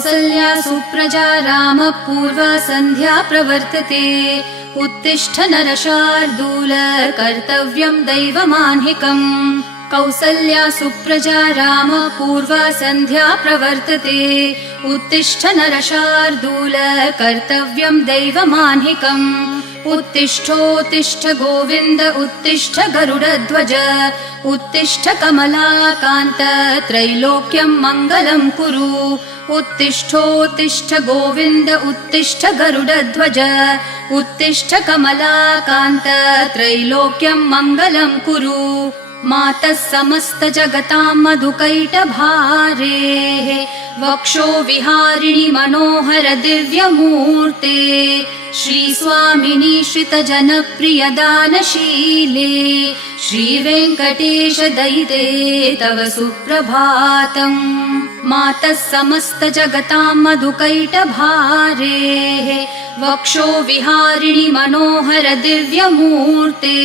कौसल्या सुप्रजा रामः पूर्वा सन्ध्या प्रवर्तते उत्तिष्ठ नरशार्दूल कर्तव्यं दैवमाह्निकम् कौसल्या सुप्रजा रामः पूर्वा सन्ध्या प्रवर्तते उत्तिष्ठ नरशार्दूल कर्तव्यं दैवमाह्निकम् उत्तिष्ठोत्तिष्ठ गोविन्द उत्तिष्ठ गरुडध्वज उत्तिष्ठ कमलाकान्त त्रैलोक्यं मङ्गलं कुरु उत्तिष्ठोत्तिष्ठ गोविन्द उत्तिष्ठ गरुडध्वज उत्तिष्ठ कमलाकान्त त्रैलोक्यं मङ्गलं कुरु मातः समस्त जगतां मधुकैटभारेः वक्षो विहारिणि मनोहर दिव्यमूर्ते श्रीस्वामिनि श्रितजनप्रिय दानशीले श्रीवेङ्कटेश दयिते तव सुप्रभातम् मातः समस्त जगतां मधुकैटभारेः वक्षो विहारिणि मनोहर दिव्यमूर्ते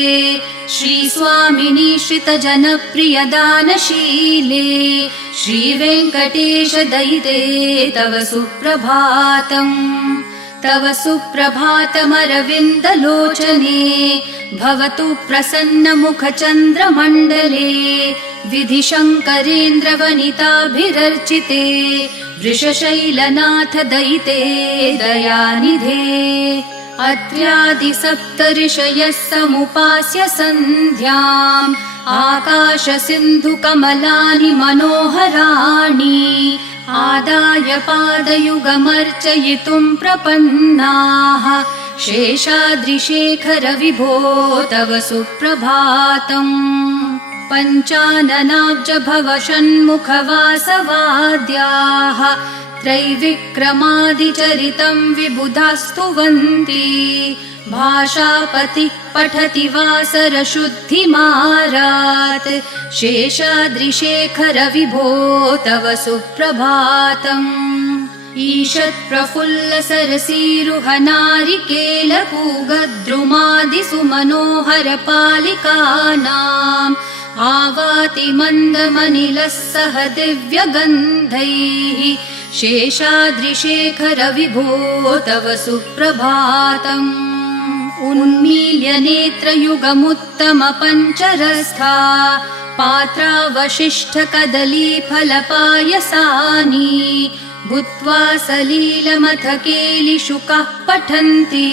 श्रीस्वामिनि श्रितजनप्रिय दानशीले श्रीवेङ्कटेश दयिते तव सुप्रभातम् तव सुप्रभातमरविन्दलोचने भवतु प्रसन्नमुखचन्द्रमण्डले विधिशङ्करेन्द्रवनिताभिरर्चिते वृषशैलनाथ दयिते दयानिधे अत्र्यादिसप्तऋषयः समुपास्य सन्ध्याम् आकाशसिन्धुकमलानि मनोहराणि आदाय पादयुगमर्चयितुं प्रपन्नाः शेषाद्रिशेखर विभो तव सुप्रभातम् पञ्चाननाब्ज भव षण्मुखवासवाद्याः त्रैविक्रमादिचरितं विबुधास्तुवन्ति भाषापतिः पठति वासरशुद्धिमारात् शेषाद्रिशेखर विभो तव सुप्रभातम् ईषत्प्रफुल्लसरसीरुहनारिकेलपूगद्रुमादिसुमनोहरपालिकानाम् आवाति मन्दमनिलः सह दिव्यगन्धैः शेषाद्रिशेखर विभो तव सुप्रभातम् उन्मील्य नेत्रयुगमुत्तम पञ्चरस्था पात्रावशिष्ठकदलीफलपायसानि भूत्वा सलीलमथकेलिशुकाः पठन्ति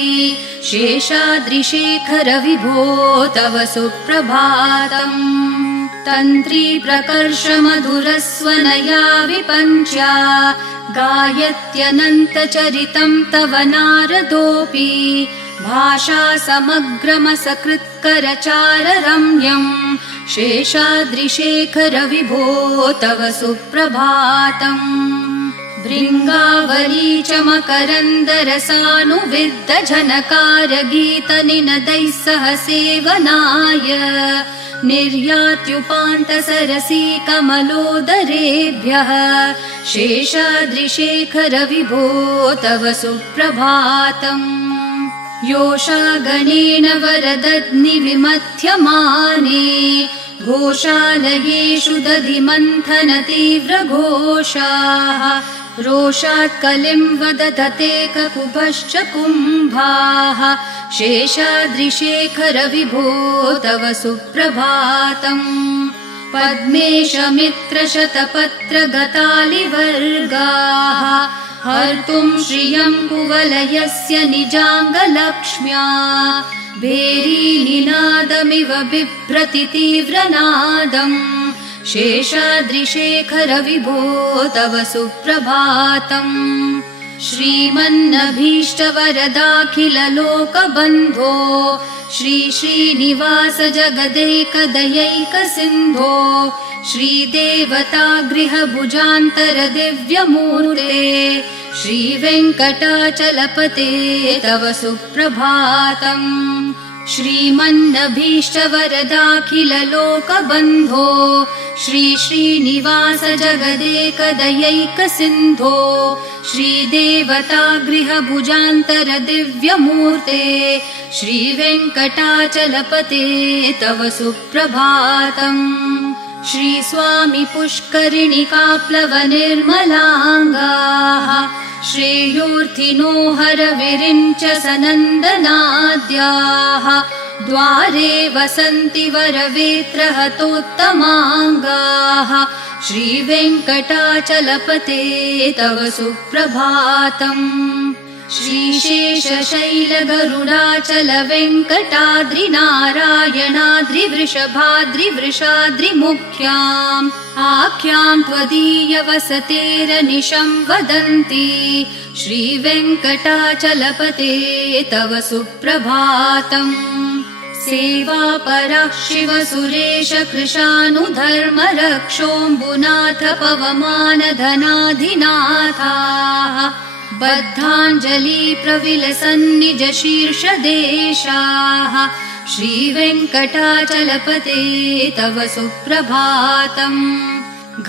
शेषाद्रिशेखर विभो तव सुप्रभातम् तन्त्री प्रकर्ष मधुरस्वनया विपञ्च्या गायत्यनन्तचरितं तव नारदोऽपि भाषा समग्रमसकृत्करचाररम्यम् शेषाद्रिशेखर विभो तव सुप्रभातम् भृङ्गावली च मकरन्दरसानुविद्धजनकारगीतनिनदैः सह सेवनाय निर्यात्युपान्तसरसी कमलोदरेभ्यः शेषाद्रिशेखर विभो तव सुप्रभातम् योषागणेन वरदग्निविमथ्यमाने घोषालयेषु दधिमन्थन तीव्रघोषाः रोषात् कलिं वदधते ककुभश्च कुम्भाः शेषाद्रिशेखर विभो तव सुप्रभातम् पद्मेशमित्रशतपत्रगतालिवर्गाः हर्तुं श्रियं कुवलयस्य निजाङ्गलक्ष्म्या भेरीनिनादमिव बिभ्रति तीव्रनादम् शेषाद्रिशेखर विभो तव सुप्रभातम् श्रीमन्नभीष्टवरदाखिललोकबन्धो श्री श्रीनिवास जगदैकदयैकसिन्धो श्रीदेवतागृहभुजान्तर दिव्यमूर्ते श्रीवेङ्कटाचलपते तव सुप्रभातम् श्रीमन्नभीष्टवरदाखिललोकबन्धो श्री श्रीनिवास जगदेकदयैकसिन्धो श्रीदेवतागृहभुजान्तर दिव्यमूर्ते श्रीवेङ्कटाचलपते तव सुप्रभातम् श्रीस्वामी पुष्करिणिकाप्लवनिर्मलाङ्गाः श्रेयोर्थिनो हरविरिञ्च सनन्दनाद्याः द्वारे वसन्ति वरवेत्रहतोत्तमाङ्गाः श्रीवेङ्कटाचलपते तव सुप्रभातम् श्रीशेषशैलगरुडाचल वेङ्कटाद्रिनारायणाद्रिवृषभाद्रिवृषाद्रिमुख्याम् आख्यां त्वदीयवसतेरनिशं वदन्ति श्रीवेङ्कटाचलपते तव सुप्रभातम् सेवापरः शिवसुरेश कृशानुधर्मरक्षोऽम्बुनाथ पवमानधनाधिनाथाः बद्धाञ्जलि प्रविलसन्निज शीर्षदेशाः श्रीवेङ्कटाचलपते तव सुप्रभातम्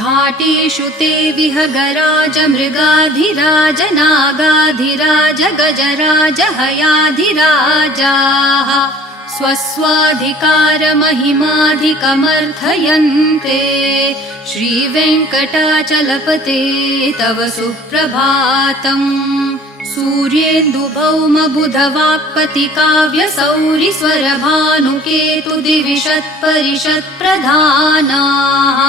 घाटेषु ते विहगराज मृगाधिराज नागाधिराज गजराज हयाधिराजाः स्वस्वाधिकारमहिमाधिकमर्थयन्ते श्रीवेङ्कटाचलपते तव सुप्रभातम् सूर्येन्दुभौमबुधवाक्पतिकाव्यसौरिस्वरभानुकेतुदिविषत्परिषत्प्रधानाः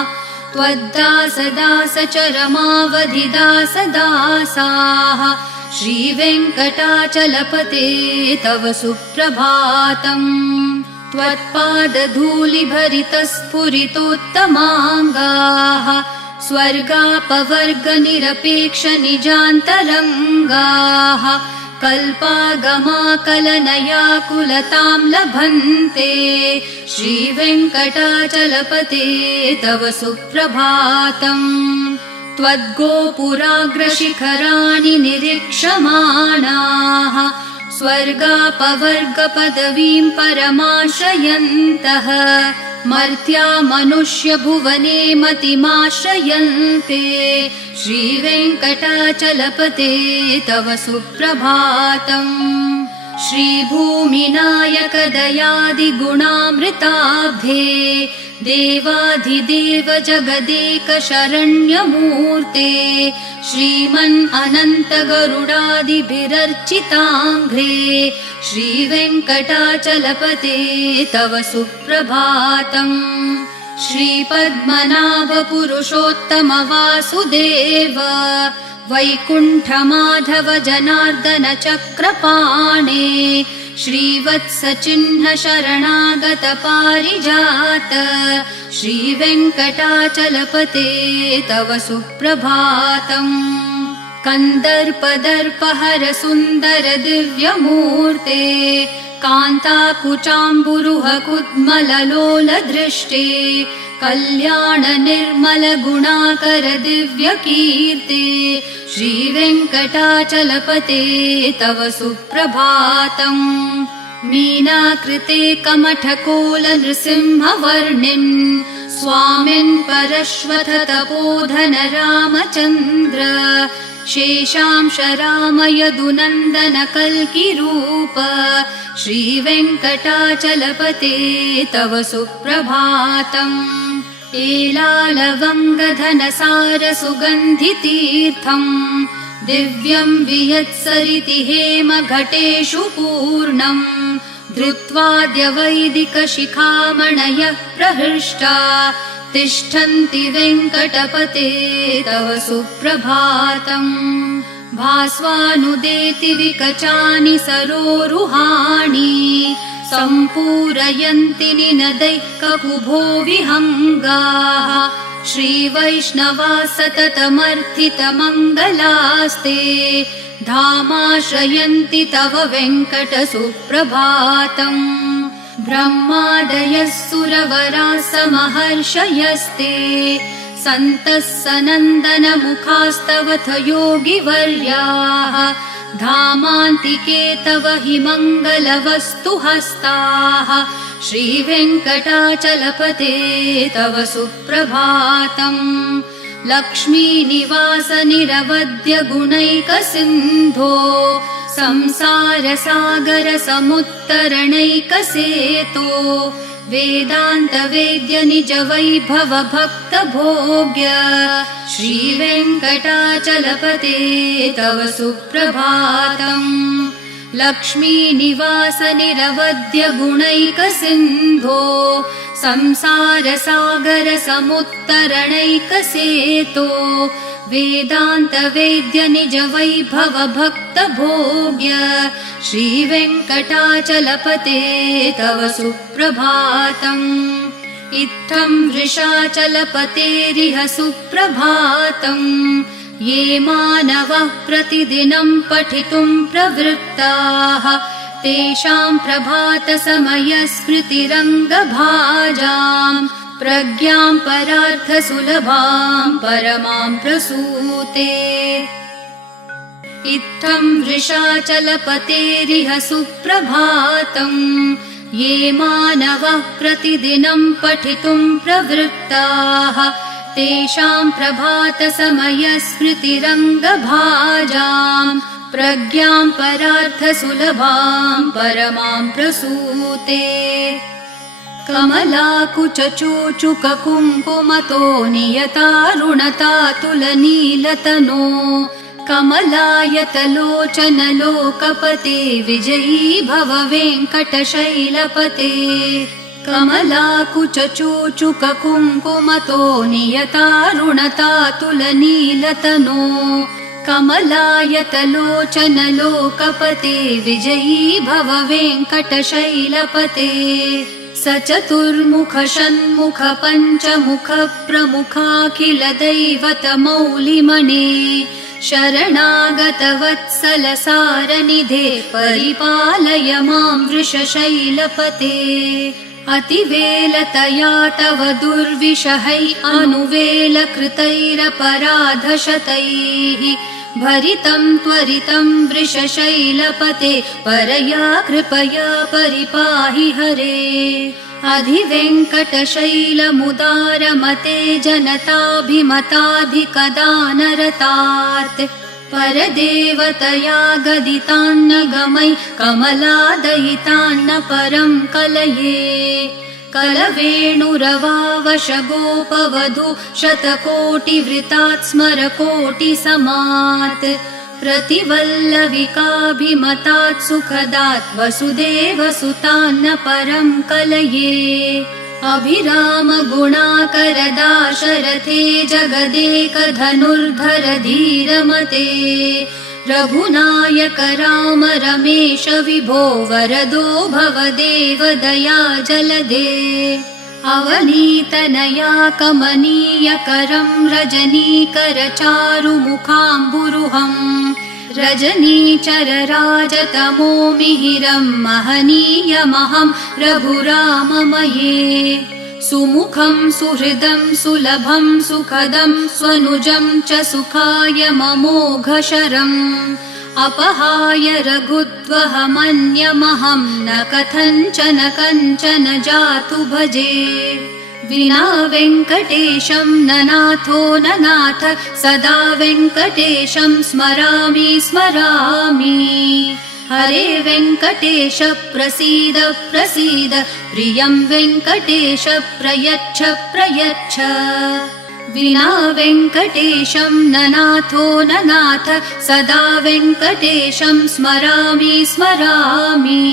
त्वद्दासदासचरमावधिदासदासाः श्रीवेङ्कटाचलपते तव सुप्रभातम् त्वत्पादधूलिभरितस्फुरितोत्तमाङ्गाः स्वर्गापवर्गनिरपेक्षनिजान्तरङ्गाः कल्पागमाकलनयाकुलतां लभन्ते श्रीवेङ्कटाचलपते तव सुप्रभातम् त्वद्गोपुराग्रशिखराणि निरीक्षमाणाः स्वर्गापवर्गपदवीं परमाश्रयन्तः मर्त्या मनुष्यभुवने मतिमाश्रयन्ते श्रीवेङ्कटाचलपते तव सुप्रभातम् श्रीभूमिनायकदयादिगुणामृताब्धे देवाधिदेव जगदेक शरण्यमूर्ते श्रीमन् अनन्त गरुडादिभिरर्चिताङ्घ्रे श्रीवेङ्कटाचलपते तव सुप्रभातम् श्रीपद्मनाभ पुरुषोत्तम वासुदेव वैकुण्ठमाधव जनार्दन चक्रपाणे श्रीवत्सचिह्न शरणागत पारिजात श्रीवेङ्कटाचलपते तव सुप्रभातम् कन्दर्पदर्पहर सुन्दर दिव्यमूर्ते कान्ताकुचाम्बुरुह कुड्मललोल दृष्टे कल्याण निर्मल गुणाकर दिव्यकीर्ते श्रीवेङ्कटाचलपते तव सुप्रभातम् मीनाकृते कमठकोल नृसिंहवर्णिन् स्वामिन् परश्वथ तपोधन रामचन्द्र शेषांश राम यदुनन्दन कल्किरूप श्रीवेङ्कटाचलपते तव सुप्रभातम् एलालवङ्गधनसार सुगन्धितीर्थम् दिव्यं वियत्सरिति हेम घटेषु पूर्णम् धृत्वाद्य वैदिकशिखामणयः प्रहृष्टा तिष्ठन्ति वेङ्कटपते तव सुप्रभातम् भास्वानुदेति विकचानि सरोरुहाणि सम्पूरयन्ति निनदैः ककुभो विहङ्गाः श्रीवैष्णवा सततमर्थितमङ्गलास्ते धामाश्रयन्ति तव वेङ्कट सुप्रभातम् ब्रह्मादयः सुरवराः समहर्षयस्ते सन्तः सनन्दन मुखास्तवथ योगिवर्याः धामान्तिके तव हि मङ्गलवस्तु हस्ताः श्रीवेङ्कटाचलपते तव सुप्रभातम् लक्ष्मीनिवास निरवद्य गुणैकसिन्धो संसार सागर समुत्तरणैकसेतो वेदान्तवेद्य निज वैभव भक्त भोग्य श्रीवेङ्कटाचलपते तव सुप्रभातम्। लक्ष्मीनिवास निरवध्य गुणैकसिन्धो संसारसागर समुत्तरणैकसेतो वेदान्तवेद्य निज वैभव भक्त भोग्य श्रीवेङ्कटाचलपते तव सुप्रभातम्। इत्थं वृषाचलपतेरिह सुप्रभातम्। ये मानवः प्रतिदिनं पठितुं प्रवृत्ताः तेषां प्रभातसमयस्मृतिरङ्गभाजाम् प्रज्ञां परार्थसुलभां परमां प्रसूते। इत्थं वृषाचलपतेरिह सुप्रभातम्। ये मानवः प्रतिदिनं पठितुं प्रवृत्ताः तेषां प्रभातसमयस्मृतिरङ्गभाजाम् प्रज्ञां परार्थसुलभां परमां प्रसूते। कमलाकुचूचुककुङ्कुमतो नियतारुणतातुलनीलतनो कमलायतलोचनलोकपते विजयी भव वेङ्कटशैलपते। कमलाकुचूचुककुङ्कुमतो नियतारुणतातुलनीलतनो कमलायतलोचनलोकपते विजयी भव वेङ्कटशैलपते। स चतुर्मुख षण्मुख पञ्चमुख प्रमुखाखिल दैवतमौलिमणे शरणागतवत्सल सारनिधे परिपालय मां वृषशैलपते। अतिवेलतया तव दुर्विषहै अनुवेलकृतैरपराधशतैः भरितं त्वरितं वृषशैलपते परया कृपया परिपाहि हरे। अधिवेङ्कटशैलमुदारमते जनताभिमताधिकदानरतात् परदेवतया गदितान्न गमै कमलादयितान्न परं कलये। कलवेणुरवावशगोपवधू शतकोटिवृतात् स्मरकोटिसमात् प्रतिवल्लविकाभिमतात् सुखदात् वसुदेवसुतान्न परं कलये। अभिराम गुणाकरदाशरथे जगदेकधनुर्धर धीरमते रघुनायक राम रमेश विभो वरदो भवदेव दया जलदे। अवनीतनया कमनीयकरं रजनीकर चारुमुखाम्बुरुहम् रजनीचरराजतमो मिहिरं महनीयमहं रघुराममये। सुमुखं सुहृदं सुलभं सुखदं स्वनुजं च सुखाय ममोघशरम् अपहाय रघुत्वहमन्यमहं न कथञ्चन कञ्चन जातु भजे। विना वेङ्कटेशं ननाथो ननाथ सदा वेङ्कटेशं स्मरामि स्मरामि। हरे वेङ्कटेश प्रसीद प्रसीद प्रियं वेङ्कटेश प्रयच्छ प्रयच्छ। विना वेङ्कटेशं ननाथो ननाथ सदा वेङ्कटेशं स्मरामि स्मरामि।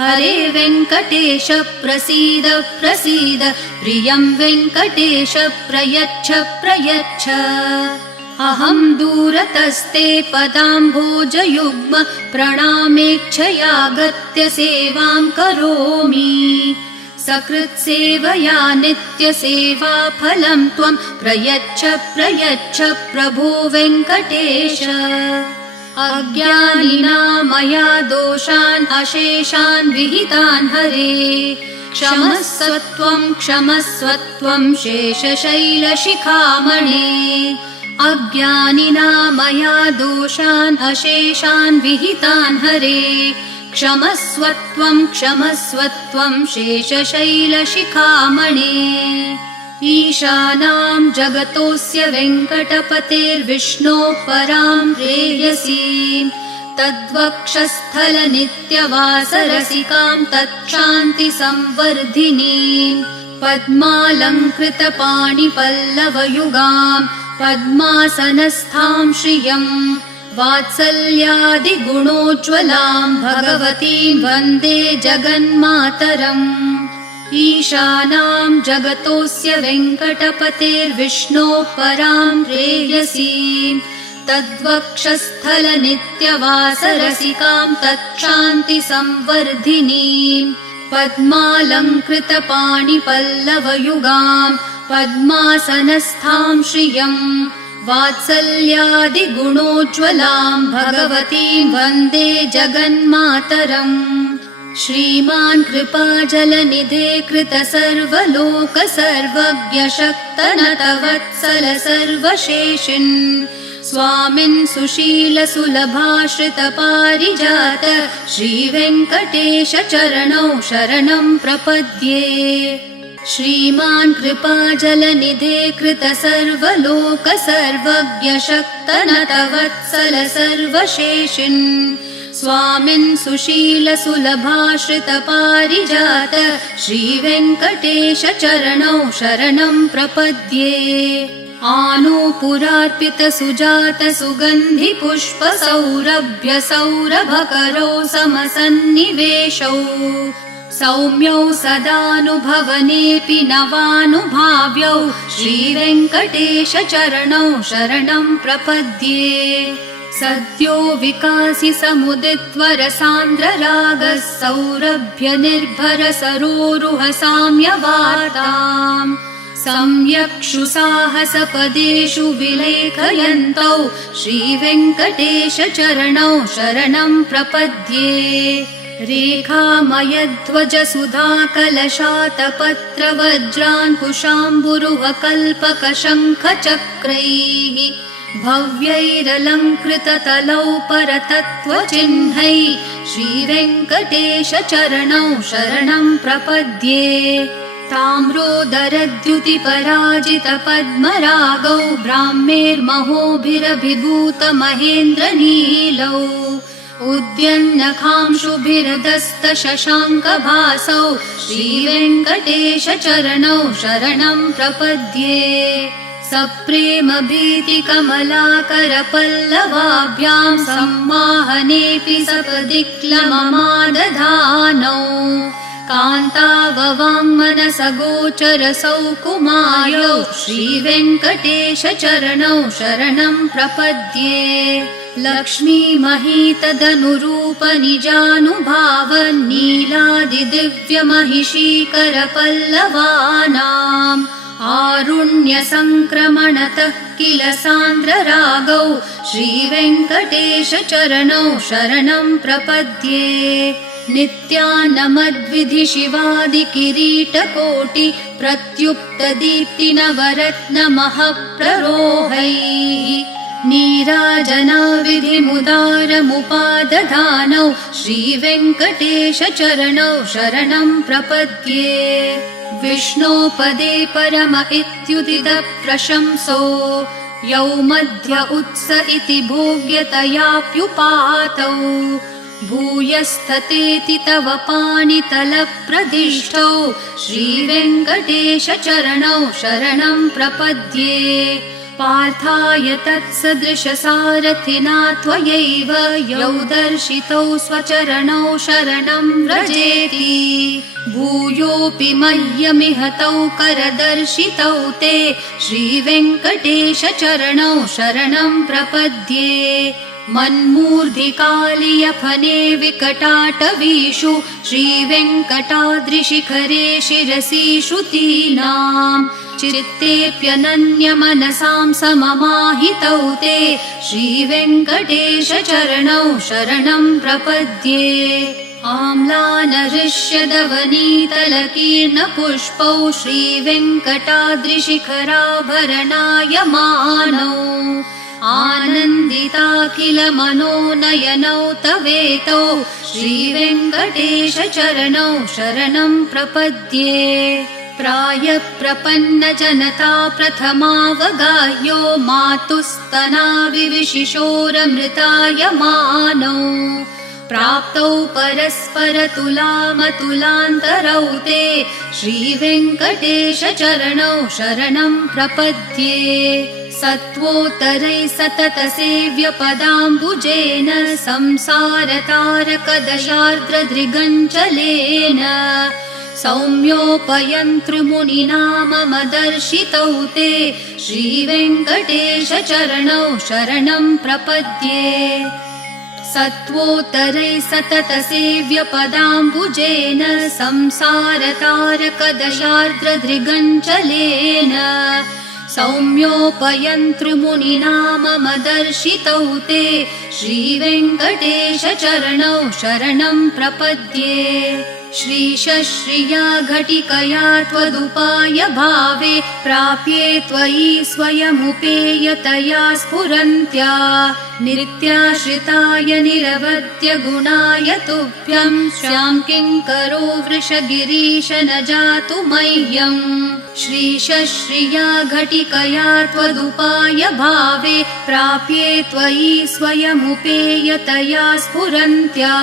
हरे वेङ्कटेश प्रसीद प्रसीद प्रियं वेङ्कटेश प्रयच्छ प्रयच्छ। अहं दूरतस्ते पदाम्भोजयुग्म प्रणामेच्छयागत्य सेवां करोमि। सकृत्सेवया नित्यसेवाफलं त्वं प्रयच्छ प्रयच्छ प्रभो वेङ्कटेश। अज्ञानिना मया दोषान् अशेषान् विहितान् हरे क्षमस्व त्वं शेषशैलशिखामणे। अज्ञानिना मया दोषान् अशेषान् विहितान् हरे क्षमस्व त्वं शेषशैलशिखामणे। ईशानां जगतोऽस्य वेङ्कटपतेर्विष्णोः परां प्रेयसीं तद्वक्षस्थलनित्यवासरसिकां तच्छान्तिसंवर्धिनीं पद्मालङ्कृतपाणिपल्लवयुगां पद्मासनस्थां श्रियम् वात्सल्यादिगुणोज्ज्वलां भगवतीं वन्दे जगन्मातरम् ईशानां जगतोऽस्य वेङ्कटपतेर्विष्णोः परां प्रेयसीं तद्वक्षस्थलनित्यवासरसिकां तच्छान्तिसंवर्धिनीं पद्मालङ्कृतपाणिपल्लवयुगां पद्मासनस्थां श्रियम् वात्सल्यादिगुणोज्ज्वलां भगवतीं वन्दे जगन्मातरम् श्रीमान् कृपाजलनिधे कृतसर्वलोकसर्वज्ञ शक्तनतवत्सल सर्वशेषिन् स्वामिन् सुशीलसुलभाश्रितपारिजात श्रीवेङ्कटेश चरणौ शरणं प्रपद्ये श्रीमान् कृपाजलनिधे कृतसर्वलोकसर्वज्ञ शक्तनतवत्सल सर्वशेषिन् स्वामिन् सुशीलसुलभाश्रितपारिजात श्रीवेङ्कटेश चरणौ शरणं प्रपद्ये आनूपुरार्पितसुजातसुगन्धिपुष्पसौरभ्यसौरभकरौ समसन्निवेशौ सौम्यौ सदानुभवनेऽपि नवानुभाव्यौ श्रीवेङ्कटेश चरणौ शरणं प्रपद्ये सद्यो विकासि समुदित्वरसान्द्ररागः सौरभ्य निर्भर सरोरुह साम्यवार्ताम् सम्यक्षु साहसपदेषु विलेखयन्तौ श्रीवेङ्कटेश चरणौ शरणं प्रपद्ये रेखामयध्वज सुधाकलशातपत्रवज्राङ्कुशाम्बुरुहकल्पकशङ्खचक्रैः भव्यैरलङ्कृततलौ परतत्त्वचिह्नैः श्रीवेङ्कटेश चरणौ शरणं प्रपद्ये ताम्रोदरद्युतिपराजितपद्मरागौ ब्राह्मेर्महोभिरभिभूतमहेन्द्रनीलौ उद्यन्नखांशुभिरदस्तशशाङ्कभासौ श्रीवेङ्कटेश चरणौ शरणं प्रपद्ये सप्रेमभीतिकमलाकरपल्लवाभ्यां सम्माहनेऽपि सपदि क्लममादधानौ कान्ताववाङ्मनसगोचरसौकुमार्यौ श्रीवेङ्कटेश चरणौ शरणं प्रपद्ये लक्ष्मीमहीतदनुरूपनिजानुभावन्नीलादिदिव्यमहिषीकरपल्लवानाम् आरुण्यसङ्क्रमणतः किल सान्द्ररागौ श्रीवेङ्कटेश चरणौ शरणं प्रपद्ये नित्यानमद्विधि शिवादिकिरीटकोटि प्रत्युक्तदीप्तिनवरत्नमःप्ररोहैः नीराजनाविधिमुदारमुपादधानौ श्रीवेङ्कटेश चरणौ शरणं प्रपद्ये विष्णोपदे परम इत्युदितः प्रशंसो यौ मध्य उत्स इति भोग्यतयाप्युपातौ भूयस्ततेति तव पाणितलप्रदिष्टौ श्रीवेङ्कटेश चरणौ शरणं प्रपद्ये पार्थाय तत्सदृशसारथिना त्वयैव यौ दर्शितौ स्वचरणौ शरणं व्रजेति भूयोऽपि मह्यमिह तौ करदर्शितौ ते श्रीवेङ्कटेश चरणौ शरणं प्रपद्ये मन्मूर्धिकालियफने विकटाटवीषु श्रीवेङ्कटाद्रिशिखरे शिरसि श्रुतीनाम् चित्तेऽप्यनन्यमनसां सममाहितौ ते श्रीवेङ्कटेश चरणौ शरणं प्रपद्ये आम्लानहृष्यदवनीतलकीर्णपुष्पौ श्रीवेङ्कटाद्रिशिखराभरणायमानौ आनन्दिताखिलमनोनयनौ तवेतौ श्रीवेङ्कटेश चरणौ शरणं प्रपद्ये प्रायः प्रपन्नजनता प्रथमावगाह्यो मातुस्तनाविविशिशोरमृतायमानौ प्राप्तौ परस्परतुलामतुलान्तरौ ते श्रीवेङ्कटेशचरणौ शरणं प्रपद्ये सत्वोत्तरैः सततसेव्यपदाम्बुजेन संसारतारकदशार्द्रदृगञ्चलेन सौम्योपयन्तृमुनिना मम दर्शितौ ते श्रीवेङ्कटेशचरणौ शरणं प्रपद्ये सत्वोत्तरैः सततसेव्यपदाम्बुजेन संसारतारकदशार्द्रदृगञ्चलेन सौम्योपयन्तृमुनिना मम दर्शितौ ते श्रीवेङ्कटेशचरणौ शरणं प्रपद्ये श्रीशश्रिया घटिकया त्वदुपाय भावे प्राप्ये त्वयि स्वयमुपेयतया स्फुरन्त्या नित्याश्रिताय निरवद्य गुणाय तुभ्यं स्यां किङ्करो वृषगिरीश न जातु मह्यम् श्रीशश्रिया घटिकया त्वदुपाय भावे प्राप्ये त्वयि स्वयमुपेयतया स्फुरन्त्या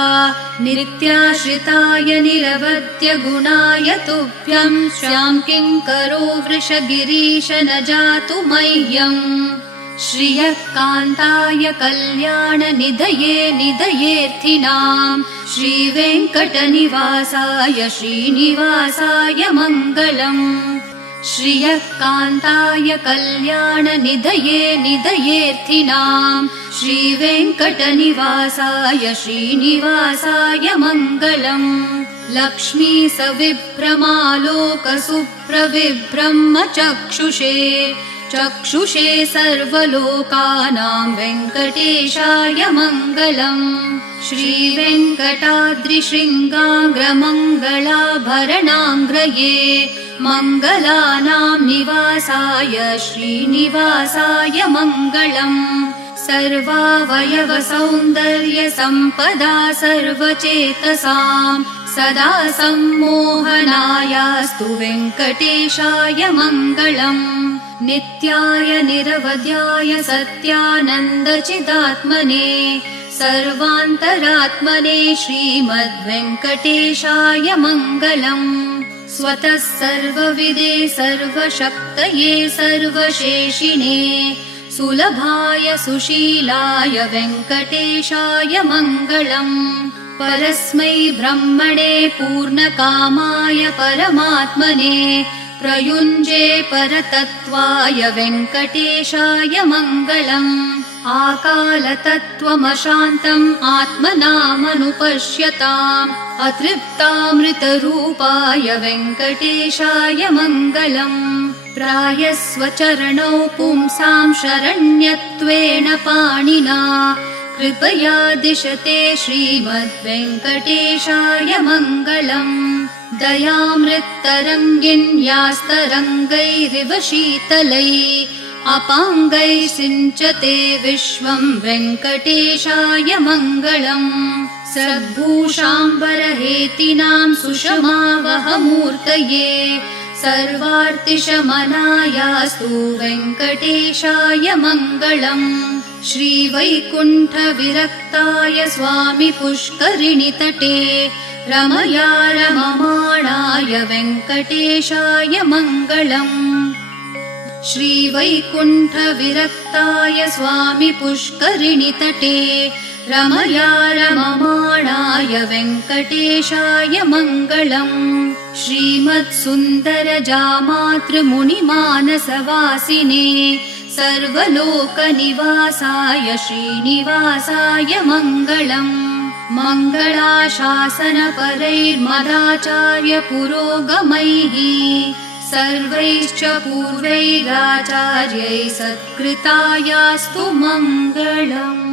नित्याश्रिताय निरवद्य गुणाय तुभ्यं स्यां किङ्करो वृषगिरीश न जातु मह्यम् श्रियः कान्ताय कल्याणनिधये निधयेऽर्थिनां श्रीवेङ्कटनिवासाय श्रीनिवासाय मङ्गलम् श्रियः कान्ताय कल्याणनिधये निधयेऽर्थिनां श्रीवेङ्कटनिवासाय श्रीनिवासाय मङ्गलम् लक्ष्मी सविभ्रमालोकसुप्रविभ्रमचक्षुषे चक्षुषे सर्वलोकानां वेङ्कटेशाय मङ्गलम् श्रीवेङ्कटाद्रिशृङ्गाग्रमङ्गलाभरणाङ्ग्रये मङ्गलानां निवासाय श्रीनिवासाय मङ्गलम् सर्वावयवसौन्दर्यसम्पदा सर्वचेतसां सदा सम्मोहनायास्तु वेङ्कटेशाय मङ्गलम् नित्याय निरवध्याय सत्यानन्दचिदात्मने सर्वान्तरात्मने श्रीमद्वेङ्कटेशाय मङ्गलम् स्वतः सर्वविदे सर्वशक्तये सर्वशेषिणे सुलभाय सुशीलाय वेङ्कटेशाय मङ्गलम् परस्मै ब्रह्मणे पूर्णकामाय परमात्मने प्रयुञ्जे परतत्त्वाय वेङ्कटेशाय मङ्गलम् आकालतत्त्वमशान्तम् आत्मनामनुपश्यताम् अतृप्तामृतरूपाय वेङ्कटेशाय मङ्गलम् प्रायस्वचरणौ पुंसां शरण्यत्वेन पाणिना कृपया दिशते श्रीमद्वेङ्कटेशाय मङ्गलम् दयामृत्तरङ्गिन्यास्तरङ्गैरिव शीतलैः अपाङ्गैः सिञ्चते विश्वं वेङ्कटेशाय मङ्गलम् सद्भूषाम्बरहेतिनां सुषमावहमूर्तये सर्वार्तिशमनायास्तु वेङ्कटेशाय मङ्गलम् श्रीवैकुण्ठविरक्ताय स्वामि पुष्करिणीतटे रमया रममाणाय वेङ्कटेशाय मङ्गलम् श्रीवैकुण्ठविरक्ताय स्वामि पुष्करिणीतटे रमया रममाणाय वेङ्कटेशाय मङ्गलम् श्रीमत्सुन्दरजामातृमुनिमानसवासिने सर्वलोकनिवासाय श्रीनिवासाय मङ्गलम् मङ्गलाशासनपरैर्मदाचार्य पुरोगमैः सर्वैश्च पूर्वैराचार्यैः सत्कृतायास्तु मङ्गलम्।